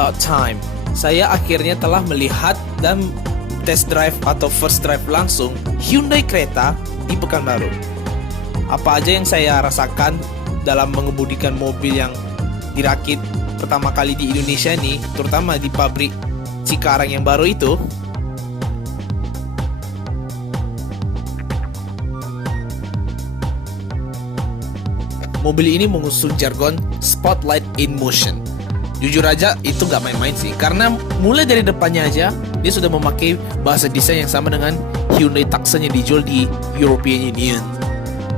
about time. Saya akhirnya telah melihat dan test drive atau first drive langsung Hyundai Creta di Pekanbaru. Apa aja yang saya rasakan dalam mengemudikan mobil yang dirakit pertama kali di Indonesia nih, terutama di pabrik Cikarang yang baru itu. Mobil ini mengusung jargon Spotlight in Motion. Jujur aja itu gak main-main sih, karena mulai dari depannya aja dia sudah memakai bahasa desain yang sama dengan Hyundai Tucson yang dijual di European Union.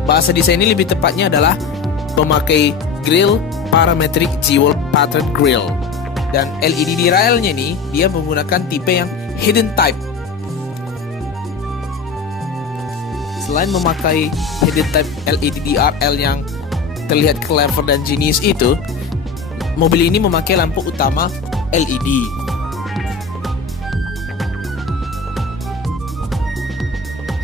Bahasa desain ini lebih tepatnya adalah memakai grill parametric jewel pattern grill, dan LED di railnya nih dia menggunakan tipe yang hidden type. Selain memakai hidden type LED di RL yang terlihat clever dan genius itu, mobil ini memakai lampu utama LED.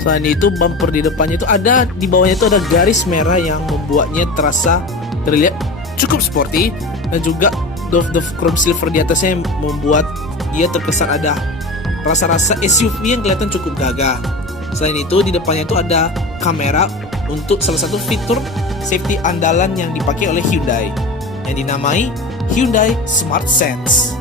Selain itu, bumper di depannya itu ada, di bawahnya itu ada garis merah yang membuatnya terasa terlihat cukup sporty, dan juga dove chrome silver di atasnya yang membuat dia terkesan ada rasa-rasa SUV yang kelihatan cukup gagah. Selain itu, di depannya itu ada kamera untuk salah satu fitur safety andalan yang dipakai oleh Hyundai yang dinamai Hyundai Smart Sense.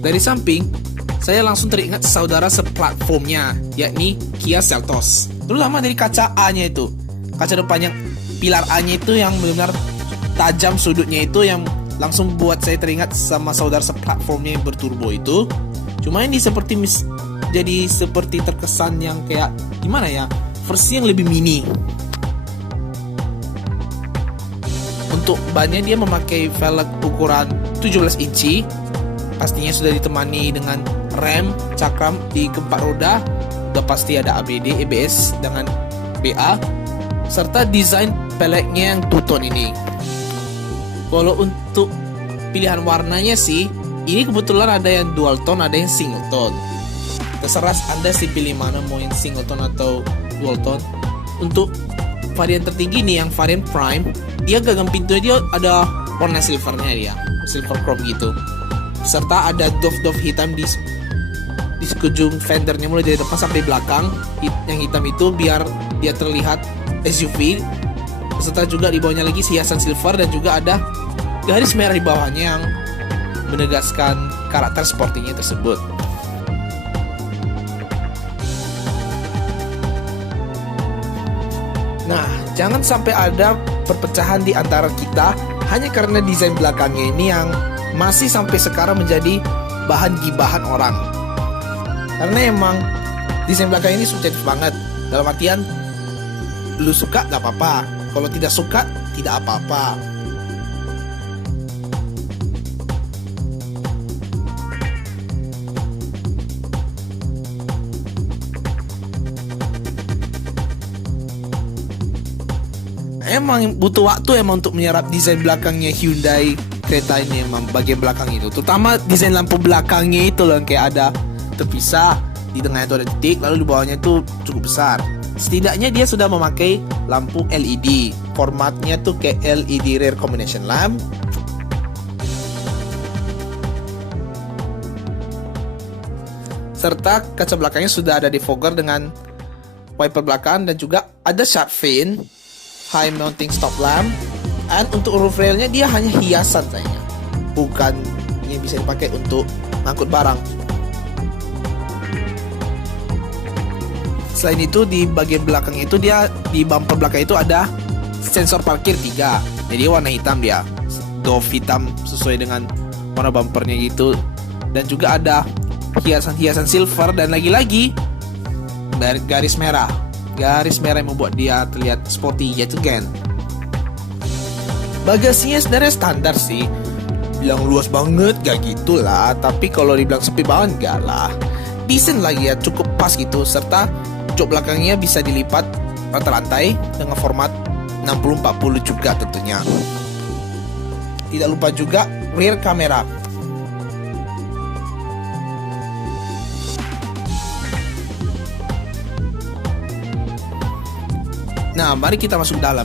Dari samping, saya langsung teringat saudara seplatformnya, yakni Kia Seltos. Terutama dari kaca A-nya itu, kaca depan yang pilar A-nya itu yang benar-benar tajam sudutnya itu, yang langsung buat saya teringat sama saudara seplatformnya yang berturbo itu. Cuma ini jadi seperti terkesan yang kayak gimana ya, versi yang lebih mini. Untuk bannya dia memakai velg ukuran 17 inci. Pastinya sudah ditemani dengan rem cakram di keempat roda, udah pasti ada ABD, ABS dengan BA, serta desain peleknya yang two-tone ini. Kalau untuk pilihan warnanya sih, ini kebetulan ada yang dual tone, ada yang single tone. Terserah Anda sih pilih mana, mau yang single tone atau dual tone. Untuk varian tertinggi nih, yang varian Prime, dia gagang pintunya dia ada warna silvernya, dia silver chrome gitu. Serta ada dove hitam di sekujung fendernya mulai dari depan sampai belakang. Yang hitam itu biar dia terlihat SUV. Serta juga di bawahnya lagi hiasan silver, dan juga ada garis merah di bawahnya yang menegaskan karakter sportinya tersebut. Nah, jangan sampai ada perpecahan di antara kita hanya karena desain belakangnya ini yang masih sampai sekarang menjadi bahan gibahan orang. Karena emang desain belakang ini subjektif banget. Dalam artian, lu suka gak apa-apa, kalau tidak suka tidak apa-apa. Emang butuh waktu emang untuk menyerap desain belakangnya Hyundai Creta ini, emang bagian belakang itu, terutama desain lampu belakangnya itu loh, yang kayak ada terpisah, di tengahnya itu ada titik, lalu di bawahnya itu cukup besar. Setidaknya dia sudah memakai lampu LED, formatnya tuh kayak LED rear combination lamp. Serta kaca belakangnya sudah ada defogger dengan wiper belakang, dan juga ada shark fin, high mounting stop lamp. Dan untuk roof railnya dia hanya hiasan sayangnya, bukan yang bisa dipakai untuk ngangkut barang. Selain itu, di bagian belakang itu dia, di bumper belakang itu ada sensor parkir 3. Jadi warna hitam dia, dove hitam sesuai dengan warna bumpernya gitu. Dan juga ada hiasan-hiasan silver, dan lagi-lagi garis merah yang membuat dia terlihat sporty, yaitu gen. Bagasinya sebenarnya standar sih, bilang luas banget gak gitu lah, tapi kalau dibilang sepi banget enggak lah, decent lagi ya, cukup pas gitu. Serta jok belakangnya bisa dilipat rantai dengan format 60-40 juga tentunya. Tidak lupa juga rear camera. Nah, mari kita masuk dalam.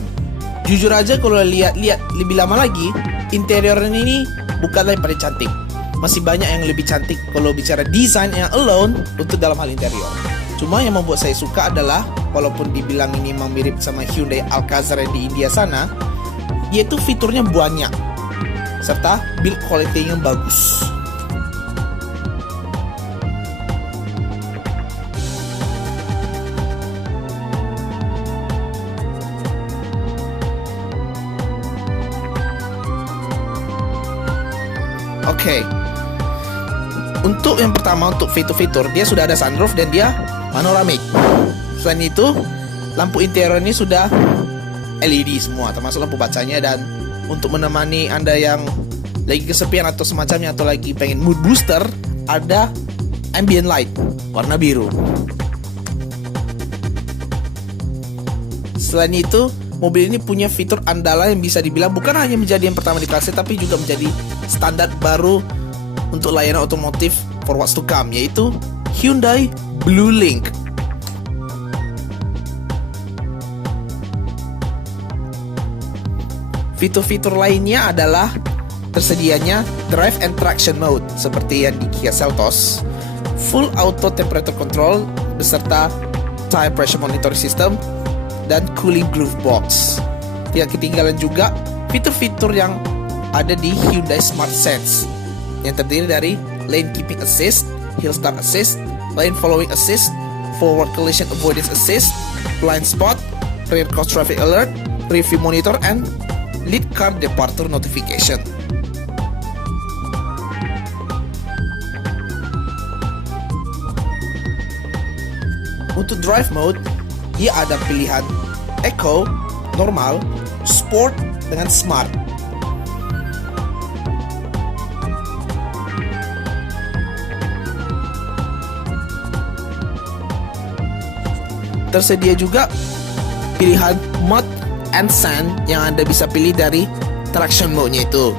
Jujur aja kalau lihat lebih lama lagi, interior ini bukanlah yang paling cantik. Masih banyak yang lebih cantik kalau bicara desain yang alone untuk dalam hal interior. Cuma yang membuat saya suka adalah, walaupun dibilang ini memang mirip sama Hyundai Alcazar yang di India sana, yaitu fiturnya banyak serta build quality yang bagus. Oke. Untuk yang pertama, untuk fitur-fitur, dia sudah ada sunroof dan dia panoramic. Selain itu, lampu interior ini sudah LED semua, termasuk lampu bacanya. Dan untuk menemani Anda yang lagi kesepian atau semacamnya, atau lagi pengen mood booster, ada ambient light warna biru. Selain itu, mobil ini punya fitur andalan yang bisa dibilang bukan hanya menjadi yang pertama di kelasnya, tapi juga menjadi standar baru untuk layanan otomotif for what's to come, yaitu Hyundai Blue Link. Fitur-fitur lainnya adalah tersedianya drive and traction mode seperti yang di Kia Seltos, full auto temperature control beserta tire pressure monitoring system, dan cooling groove box. Tidak ketinggalan juga fitur-fitur yang ada di Hyundai Smart Sense yang terdiri dari lane keeping assist, hill start assist, lane following assist, forward collision avoidance assist, blind spot, rear cross traffic alert, rear view monitor, and lead car departure notification. Untuk drive mode, dia ada pilihan Eco, Normal, Sport, dengan Smart. Tersedia juga pilihan Mud and Sand yang Anda bisa pilih dari traction mode-nya itu.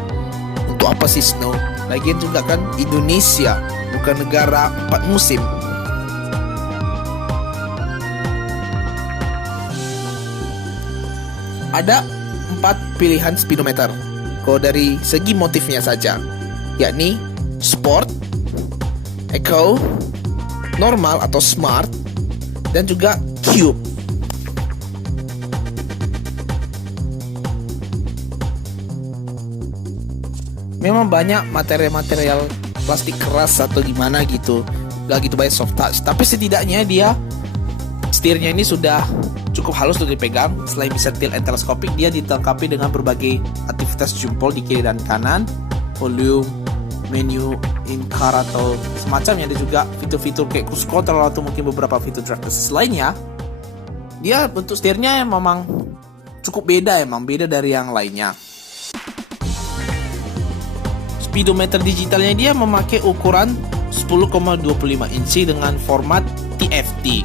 Untuk apa sih snow? Lagian juga kan Indonesia, bukan negara 4 musim. Ada 4 pilihan speedometer kalau dari segi motifnya saja, yakni Sport, Eco, Normal atau Smart, dan juga Cube. Memang banyak material plastik keras atau gimana gitu, gak gitu banyak soft touch, tapi setidaknya dia setirnya ini sudah cukup halus untuk dipegang. Selain bisa tilt and teleskopik, dia dilengkapi dengan berbagai aktivitas jempol di kiri dan kanan, volume, menu in car atau semacamnya. Ada juga fitur-fitur kayak cruise control atau mungkin beberapa fitur drive assist lainnya. Dia bentuk setirnya memang cukup beda, beda dari yang lainnya. Speedometer digitalnya dia memakai ukuran 10,25 inci dengan format TFT.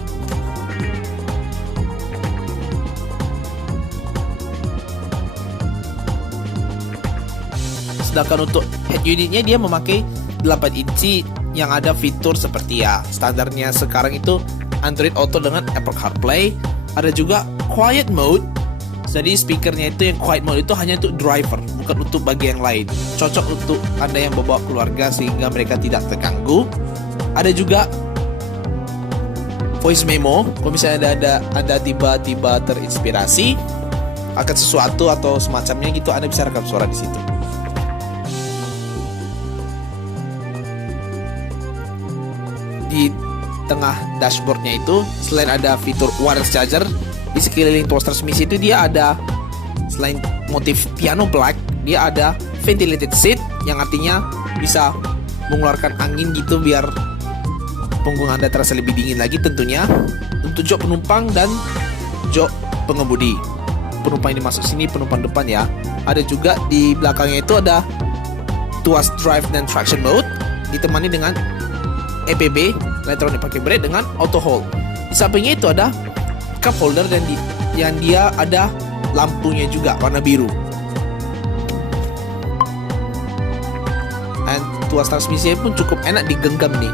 Sedangkan untuk head unitnya dia memakai 8 inci yang ada fitur seperti ya standarnya sekarang itu Android Auto dengan Apple CarPlay. Ada juga quiet mode. Jadi speakernya itu yang quiet mode itu hanya untuk driver, bukan untuk bagi yang lain. Cocok untuk Anda yang membawa keluarga sehingga mereka tidak terganggu. Ada juga voice memo. Kalau misalnya ada tiba-tiba terinspirasi akan sesuatu atau semacamnya gitu, Anda bisa rekam suara di situ. Di tengah dashboardnya itu selain ada fitur wireless charger, di sekeliling tuas transmisi itu dia ada, selain motif piano black, dia ada ventilated seat yang artinya bisa mengeluarkan angin gitu biar punggung Anda terasa lebih dingin lagi tentunya. Untuk jok penumpang dan jok pengemudi, penumpang ini masuk sini, penumpang depan ya. Ada juga di belakangnya itu ada tuas drive dan traction mode ditemani dengan EPB, electronic parking brake, dengan auto hold. Di sampingnya itu ada cup holder dan di yang dia ada lampunya juga warna biru. Dan tuas transmisinya pun cukup enak digenggam nih.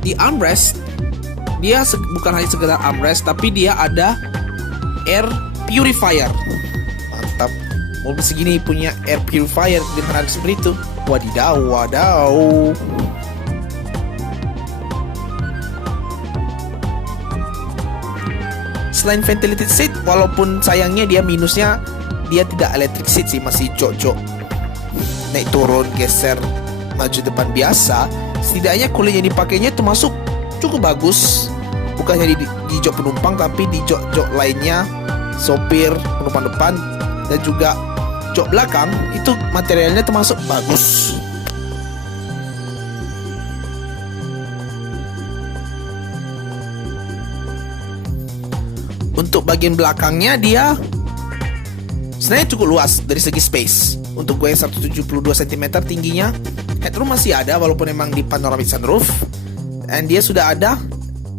Di armrest, dia bukan hanya sekedar armrest, tapi dia ada air purifier. Mantap, mobil segini punya air purifier dengan harga seperti itu. Wadidaw, wadaw. Selain ventilated seat, walaupun sayangnya dia minusnya, dia tidak electric seat sih, masih jok-jok naik turun, geser, maju depan biasa. Setidaknya kulit yang dipakainya termasuk cukup bagus. Bukan hanya di jok penumpang, tapi di jok-jok lainnya, sopir, penumpang depan, dan juga jok belakang, itu materialnya termasuk bagus. Untuk bagian belakangnya dia sebenarnya cukup luas dari segi space. Untuk gue yang 172 cm tingginya, headroom masih ada walaupun memang di panoramic sunroof. Dan dia sudah ada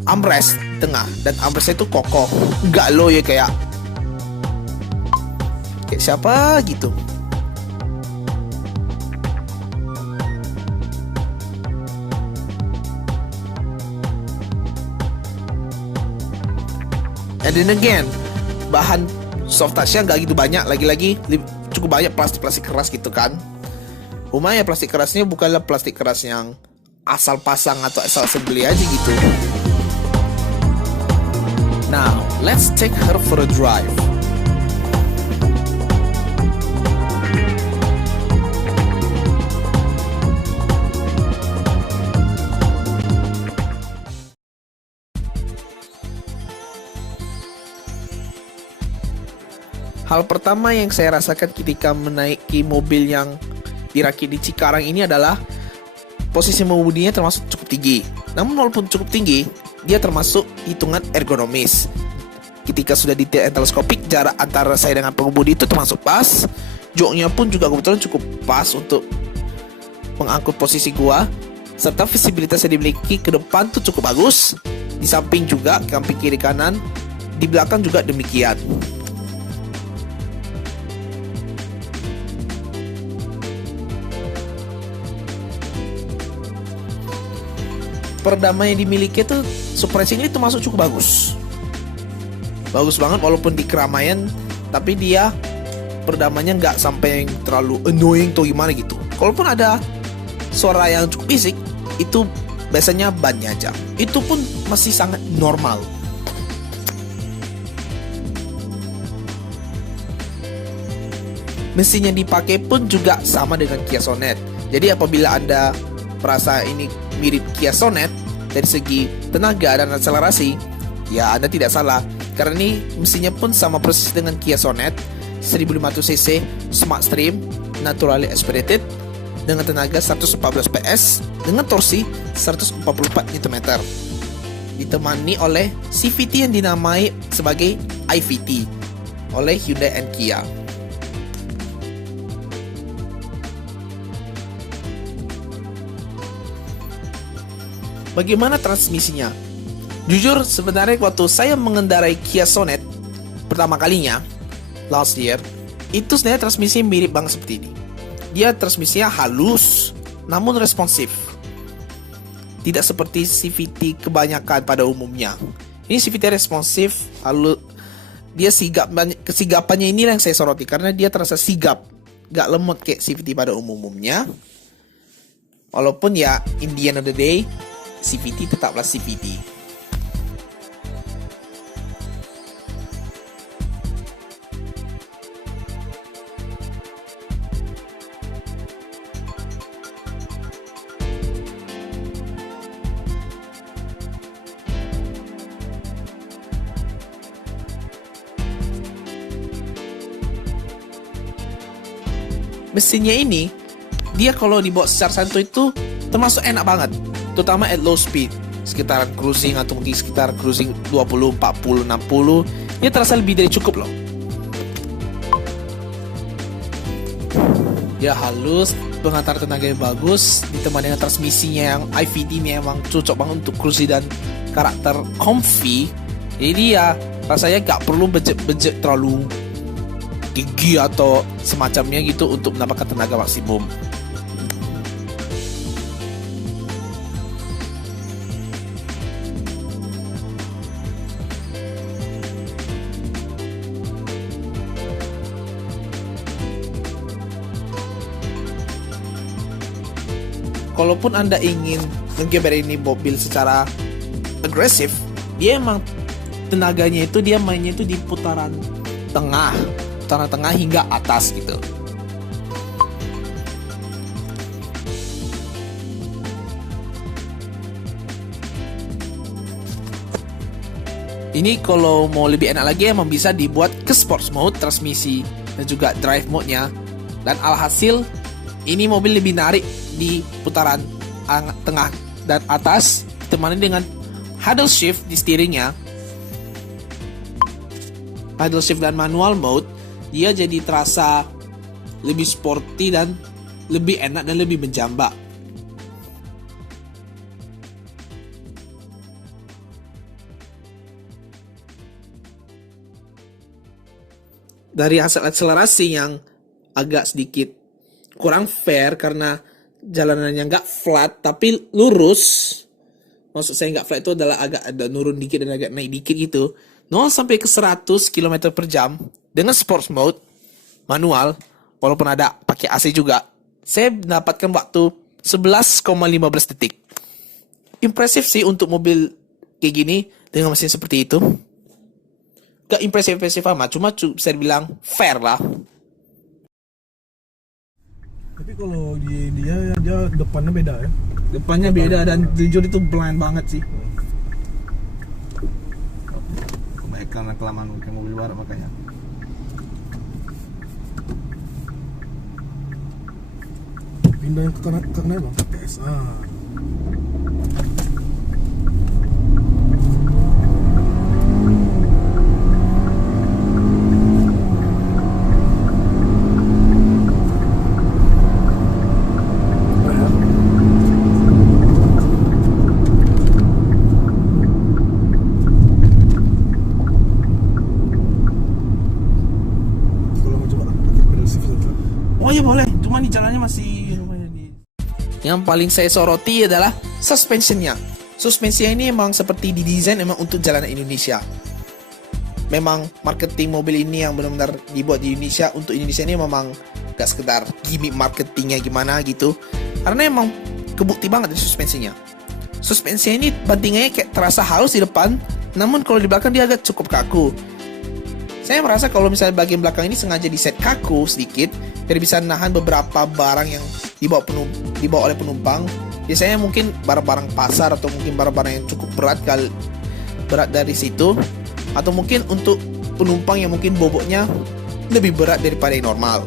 armrest tengah, dan armrestnya itu kokoh, nggak low ya kayak siapa gitu. And then again, bahan soft touch-nya nggak gitu banyak, lagi-lagi cukup banyak plastik keras gitu kan. Lumayan plastik kerasnya bukanlah plastik keras yang asal pasang atau asal beli aja gitu. Now, let's take her for a drive. Hal pertama yang saya rasakan ketika menaiki mobil yang dirakit di Cikarang ini adalah posisi mengemudinya termasuk cukup tinggi. Namun walaupun cukup tinggi, dia termasuk hitungan ergonomis. Ketika sudah di teleskopik, jarak antara saya dengan pengemudi itu termasuk pas. Joknya pun juga kebetulan cukup pas untuk mengangkut posisi gua. Serta visibilitas yang dimiliki ke depan tuh cukup bagus. Di samping juga, samping kiri kanan, di belakang juga demikian. Peredam yang dimiliki itu Supra ini termasuk cukup bagus. Bagus banget walaupun di keramaian, tapi dia peredamannya nggak sampai yang terlalu annoying atau gimana gitu. Kalaupun ada suara yang cukup bisik, itu biasanya bannya aja. Itu pun masih sangat normal. Mesin yang dipakai pun juga sama dengan Kia Sonet. Jadi apabila Anda merasa ini mirip Kia Sonet dari segi tenaga dan akselerasi, ya Anda tidak salah, karena ini mesinnya pun sama persis dengan Kia Sonet, 1500cc Smart Stream Naturally Aspirated dengan tenaga 114 PS dengan torsi 144 Nm, ditemani oleh CVT yang dinamai sebagai iVT oleh Hyundai and Kia. Bagaimana transmisinya? Jujur sebenarnya waktu saya mengendarai Kia Sonet pertama kalinya last year, itu sebenarnya transmisi mirip banget seperti ini. Dia transmisinya halus namun responsif. Tidak seperti CVT kebanyakan pada umumnya. Ini CVT responsif, halus. Dia kesigapannya ini yang saya soroti karena dia terasa sigap, gak lemot kayak CVT pada umumnya. Walaupun ya in the end of the day CVT tetaplah CVT. Mesinnya ini, dia kalau dibawa secara santai itu termasuk enak banget, terutama at low speed, sekitaran cruising atau mungkin sekitar cruising 20, 40, 60, dia terasa lebih dari cukup loh. Dia halus, pengantar tenaganya bagus, ditemani dengan transmisinya yang IVD ini emang cocok banget untuk cruising dan karakter comfy. Jadi ya rasanya gak perlu budget terlalu tinggi atau semacamnya gitu untuk mendapatkan tenaga maksimum. Kalaupun Anda ingin menggeber ini mobil secara agresif, dia emang tenaganya itu dia mainnya itu di putaran tengah hingga atas gitu. Ini kalau mau lebih enak lagi emang bisa dibuat ke sports mode transmisi dan juga drive mode-nya. Dan alhasil ini mobil lebih narik di putaran tengah dan atas ditemani dengan paddle shift di steeringnya. Paddle shift dan manual mode, dia jadi terasa lebih sporty dan lebih enak dan lebih menjambak. Dari hasil akselerasi yang agak sedikit kurang fair karena jalanannya nggak flat tapi lurus. Maksud saya nggak flat itu adalah agak ada nurun dikit dan agak naik dikit gitu. 0 sampai ke 100 km per jam dengan sports mode manual, walaupun ada pakai AC juga, saya mendapatkan waktu 11,15 detik. Impresif sih untuk mobil kayak gini dengan mesin seperti itu. Gak impresif amat, cuma bisa dibilang fair lah. Tapi kalau di India dia depannya beda ya. Depannya beda dan jujur itu blind banget sih. Karena kelamaan pakai mobil baru makanya. Pindah yang ke kanan bang. Yes. Oh ya boleh, cuma di jalannya masih lumayan di. Yang paling saya soroti adalah suspensionnya. Suspensinya ini emang seperti didesain emang untuk jalanan Indonesia. Memang marketing mobil ini yang benar-benar dibuat di Indonesia untuk Indonesia ini memang gak sekedar gimmick marketingnya gimana gitu. Karena emang kebukti banget di suspensinya. Suspensinya ini bantingannya kayak terasa halus di depan, namun kalau di belakang dia agak cukup kaku. Saya merasa kalau misalnya bagian belakang ini sengaja diset kaku sedikit, biar bisa nahan beberapa barang yang dibawa oleh penumpang. Biasanya mungkin barang-barang pasar atau mungkin barang-barang yang cukup berat dari situ, atau mungkin untuk penumpang yang mungkin bobotnya lebih berat daripada yang normal.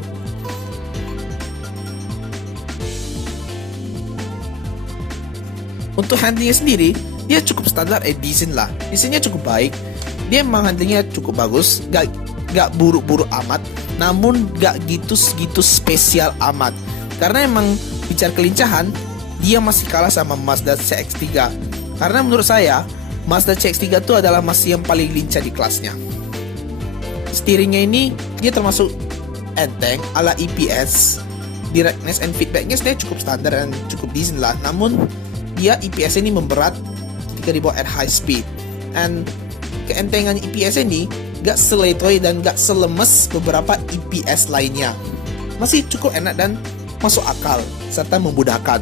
Untuk handlingnya sendiri, dia cukup standar, decent lah. Desainnya cukup baik. Dia memang handlingnya cukup bagus, gak buruk-buruk amat, namun gak gitu spesial amat. Karena emang bicara kelincahan, dia masih kalah sama Mazda CX-3. Karena menurut saya, Mazda CX-3 itu adalah masih yang paling lincah di kelasnya. Steeringnya ini, dia termasuk enteng ala EPS. Directness and feedbacknya sebenarnya cukup standar dan cukup decent lah. Namun dia EPS ini memberat ketika dibawa at high speed. And keentengan EPS ini gak seletoy dan gak selemes beberapa EPS lainnya. Masih cukup enak dan masuk akal serta memudahkan.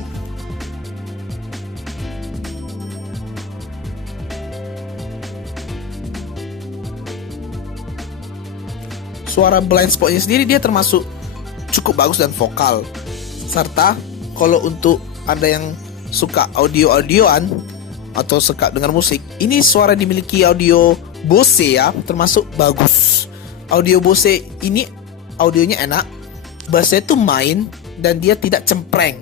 Suara blind spotnya sendiri dia termasuk cukup bagus dan vokal. Serta kalau untuk ada yang suka audio-audioan atau suka dengar musik, ini suara dimiliki audio Bose ya, termasuk bagus. Audio Bose ini audionya enak, bassnya tuh main dan dia tidak cempreng.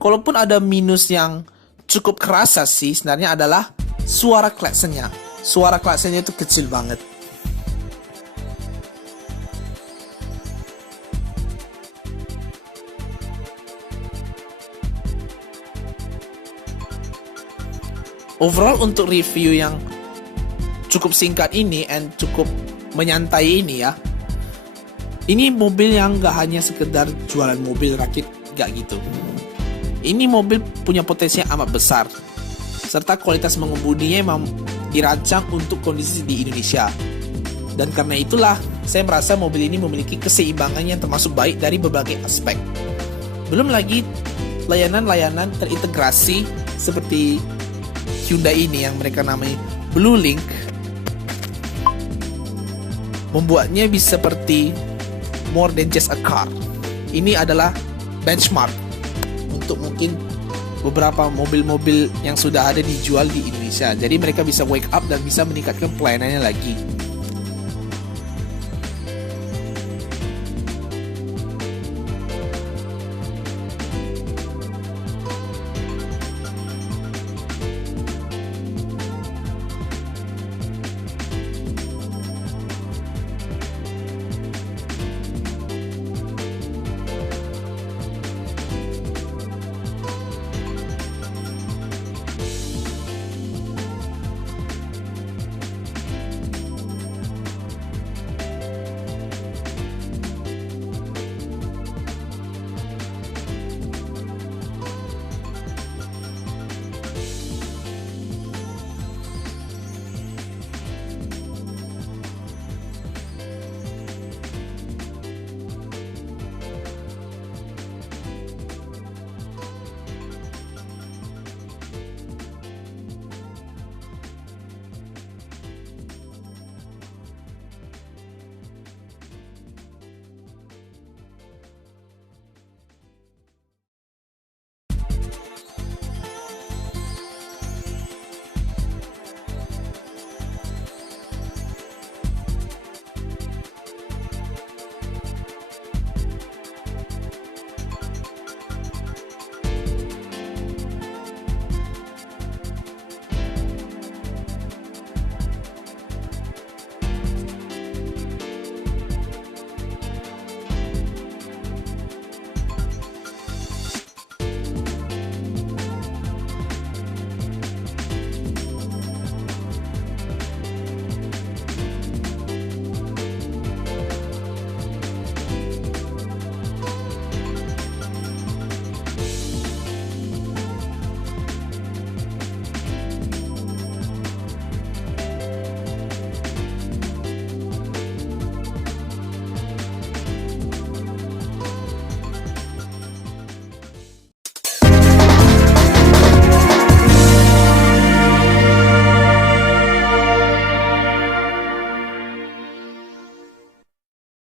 Kalaupun ada minus yang cukup kerasa sih sebenarnya adalah suara klaksonnya. Suara klaksonnya itu kecil banget. Overall untuk review yang cukup singkat ini and cukup menyantai ini ya, ini mobil yang gak hanya sekedar jualan mobil rakit, gak gitu. Ini mobil punya potensi yang amat besar, serta kualitas mengemudinya memang dirancang untuk kondisi di Indonesia. Dan karena itulah saya merasa mobil ini memiliki keseimbangan yang termasuk baik dari berbagai aspek. Belum lagi layanan-layanan terintegrasi seperti Hyundai ini yang mereka namai Blue Link membuatnya bisa seperti more than just a car. Ini adalah benchmark untuk mungkin beberapa mobil-mobil yang sudah ada dijual di Indonesia. Jadi mereka bisa wake up dan bisa meningkatkan pelayanannya lagi.